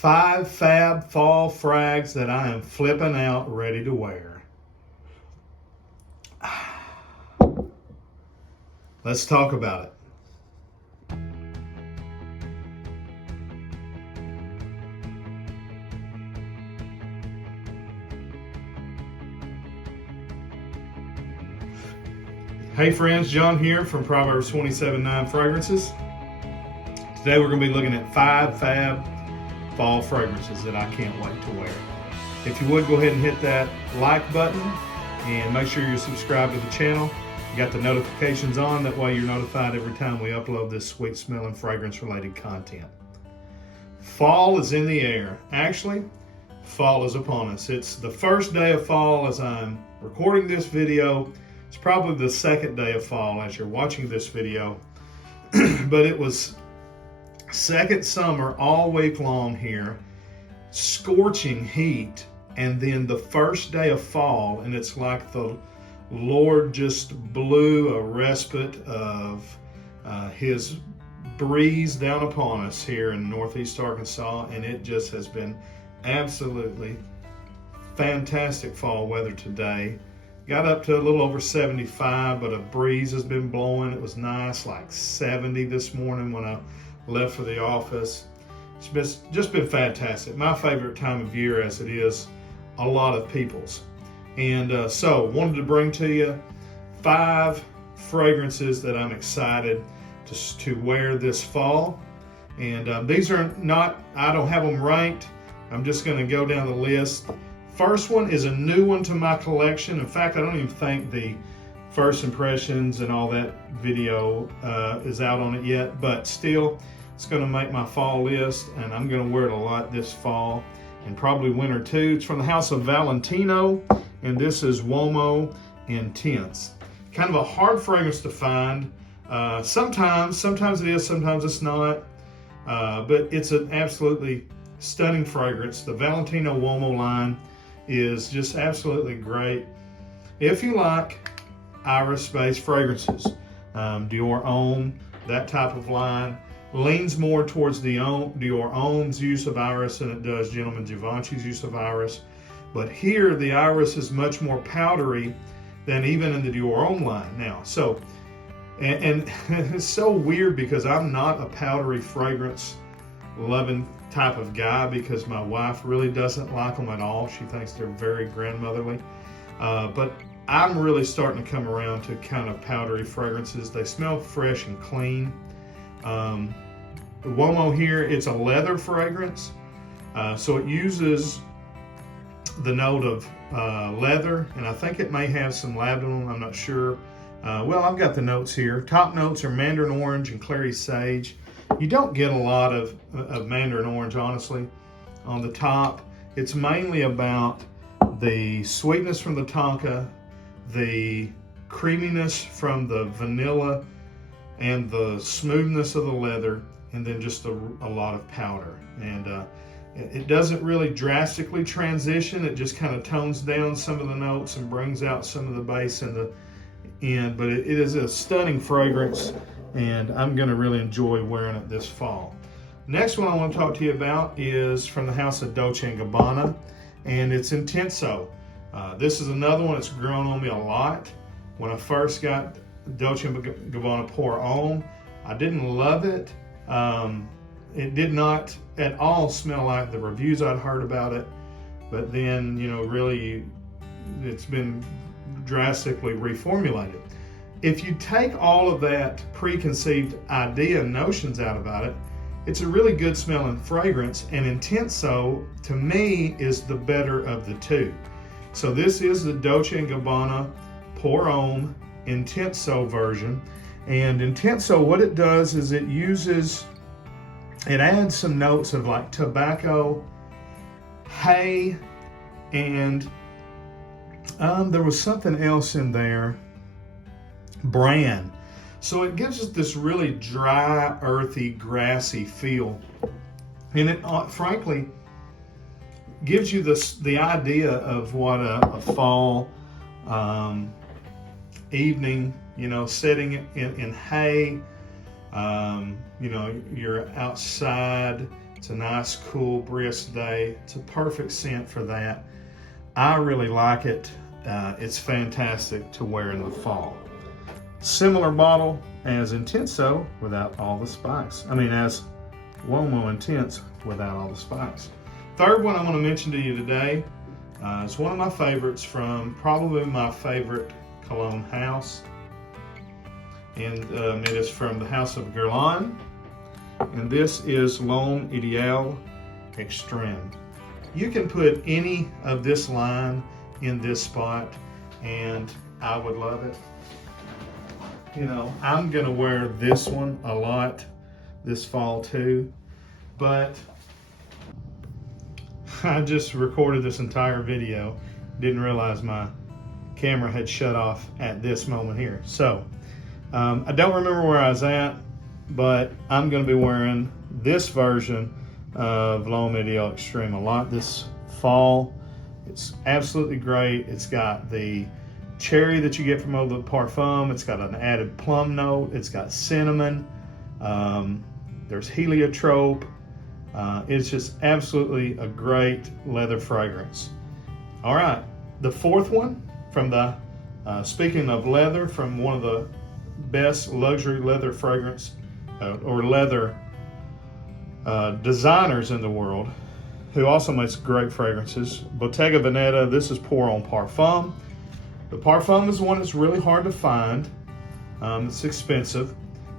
5 fab fall frags that I am flipping out ready to wear. Let's talk about it. Hey friends, John here from Proverbs 27:9 Fragrances. Today we're going to be looking at 5 fab fall fragrances that I can't wait to wear. If you would, go ahead and hit that like button and make sure you're subscribed to the channel. You got the notifications on, that way you're notified every time we upload this sweet smelling fragrance related content. Fall is in the air. Actually, fall is upon us. It's the first day of fall as I'm recording this video. It's probably the second day of fall as you're watching this video, but it was second summer all week long here, scorching heat, and then the first day of fall, and it's like the Lord just blew a respite of his breeze down upon us here in Northeast Arkansas, and it just has been absolutely fantastic fall weather today. Got up to a little over 75, but a breeze has been blowing. It was nice, like 70 this morning when I left for the office. It's just been fantastic. My favorite time of year, as it is a lot of people's. And so wanted to bring to you 5 fragrances that I'm excited to wear this fall. And these are not, I don't have them ranked. I'm just going to go down the list. First one is a new one to my collection. In fact, I don't even think the first impressions and all that video is out on it yet, but still, it's going to make my fall list, and I'm going to wear it a lot this fall and probably winter too. It's from the house of Valentino, and this is Uomo Intense. Kind of a hard fragrance to find. Sometimes it is, sometimes it's not, but it's an absolutely stunning fragrance. The Valentino Uomo line is just absolutely great. If you like iris-based fragrances, Dior Homme, that type of line, leans more towards the Dior Homme's use of iris than it does Gentleman Givenchy's use of iris. But here, the iris is much more powdery than even in the Dior Homme line now. So, and it's so weird because I'm not a powdery fragrance loving type of guy, because my wife really doesn't like them at all. She thinks they're very grandmotherly. But I'm really starting to come around to kind of powdery fragrances. They smell fresh and clean. Uomo here, it's a leather fragrance. So it uses the note of leather, and I think it may have some lavender, I'm not sure. Well, I've got the notes here. Top notes are mandarin orange and clary sage. You don't get a lot of mandarin orange, honestly, on the top. It's mainly about the sweetness from the tonka, the creaminess from the vanilla, and the smoothness of the leather, and then just a lot of powder. And it doesn't really drastically transition. It just kind of tones down some of the notes and brings out some of the bass in the end. But it is a stunning fragrance, and I'm going to really enjoy wearing it this fall. Next one I want to talk to you about is from the house of Dolce & Gabbana, and it's Intenso. This is another one that's grown on me a lot. When I first got Dolce & Gabbana Pour Homme, I didn't love it. It did not at all smell like the reviews I'd heard about it, but then, really it's been drastically reformulated. If you take all of that preconceived idea and notions out about it, it's a really good smelling fragrance, and Intenso, to me, is the better of the two. So this is the Dolce & Gabbana Pour Homme Intenso version. And Intenso, what it does is it adds some notes of like tobacco, hay, and there was something else in there, bran. So it gives us this really dry, earthy, grassy feel. And it frankly gives you the idea of what a fall evening, sitting in hay, you're outside It's a nice, cool, brisk day. It's a perfect scent for that. I really like it. It's fantastic to wear in the fall. Similar bottle as Intenso without all the spice. As Uomo Intense without all the spice. Third one I want to mention to you today is one of my favorites from probably my favorite cologne house. And it is from the House of Guerlain. And this is L'Homme Ideal Extreme. You can put any of this line in this spot and I would love it. I'm gonna wear this one a lot this fall too, but I just recorded this entire video. Didn't realize my camera had shut off at this moment here. So I don't remember where I was at, but I'm gonna be wearing this version of L'Homme Ideal Extreme a lot this fall. It's absolutely great. It's got the cherry that you get from Eau de Parfum. It's got an added plum note. It's got cinnamon. There's heliotrope. It's just absolutely a great leather fragrance. All right, the fourth one from the, speaking of leather, from one of the best luxury leather fragrance or leather designers in the world, who also makes great fragrances. Bottega Veneta, this is Pour en Parfum. The Parfum is one that's really hard to find. It's expensive,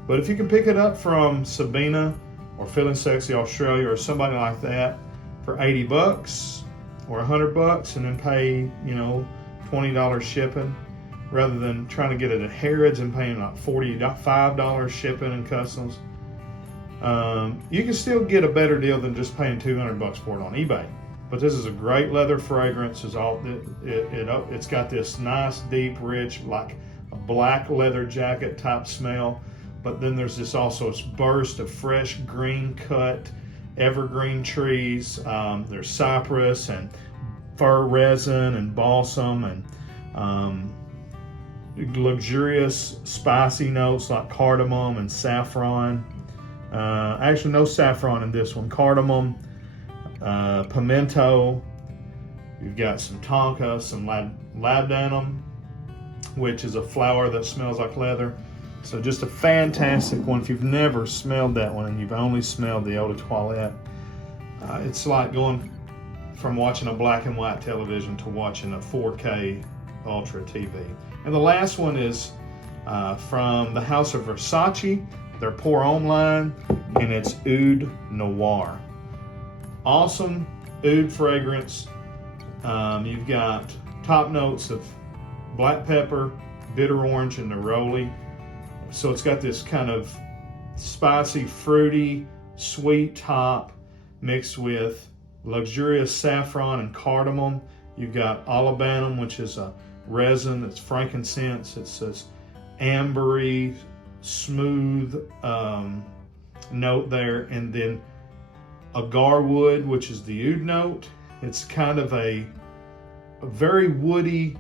but if you can pick it up from Sabina or Feeling Sexy Australia or somebody like that for 80 bucks or 100 bucks and then pay, $20 shipping, rather than trying to get it at Harrods and paying like $45 shipping and customs, you can still get a better deal than just paying 200 bucks for it on eBay. But this is a great leather fragrance. It's got this nice, deep, rich, like a black leather jacket type smell. But then there's this also this burst of fresh green cut evergreen trees. There's cypress and fir resin and balsam and luxurious spicy notes like cardamom and saffron. Actually, no saffron in this one. Cardamom, pimento. You've got some tonka, some labdanum, which is a flower that smells like leather. So just a fantastic one. If you've never smelled that one and you've only smelled the eau de toilette, it's like going from watching a black and white television to watching a 4K Ultra TV. And the last one is from the House of Versace, their Pour Homme line, and it's Oud Noir. Awesome oud fragrance. You've got top notes of black pepper, bitter orange, and neroli. So it's got this kind of spicy, fruity, sweet top mixed with luxurious saffron and cardamom. You've got olibanum, which is a resin. It's frankincense. It's this ambery, smooth note there, and then agar wood, which is the oud note. It's kind of a very woody,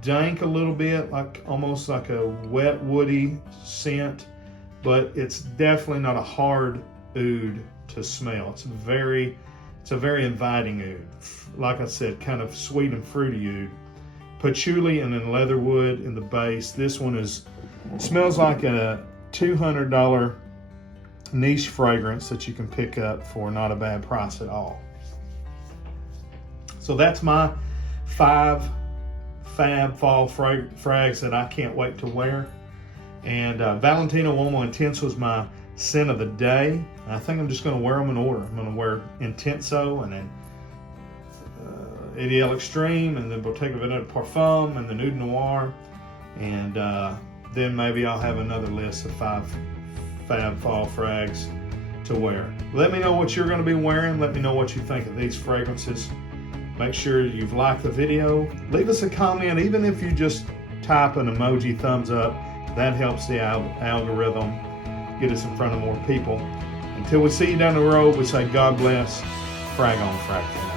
dank a little bit, like almost like a wet woody scent, but it's definitely not a hard oud to smell. It's a very inviting oud. Like I said, kind of sweet and fruity oud. Patchouli and then leatherwood in the base. This one smells like a $200 niche fragrance that you can pick up for not a bad price at all. So that's my 5 fab fall frags that I can't wait to wear. And Valentino Uomo Intense was my scent of the day. I think I'm just going to wear them in order. I'm going to wear Intenso and then Ideal Extreme and then Bottega Veneta Parfum and then Oud Noir. And then maybe I'll have another list of 5 fab fall frags to wear. Let me know what you're going to be wearing. Let me know what you think of these fragrances. Make sure you've liked the video. Leave us a comment, even if you just type an emoji thumbs up. That helps the algorithm get us in front of more people. Until we see you down the road, we say God bless. Frag on, frag.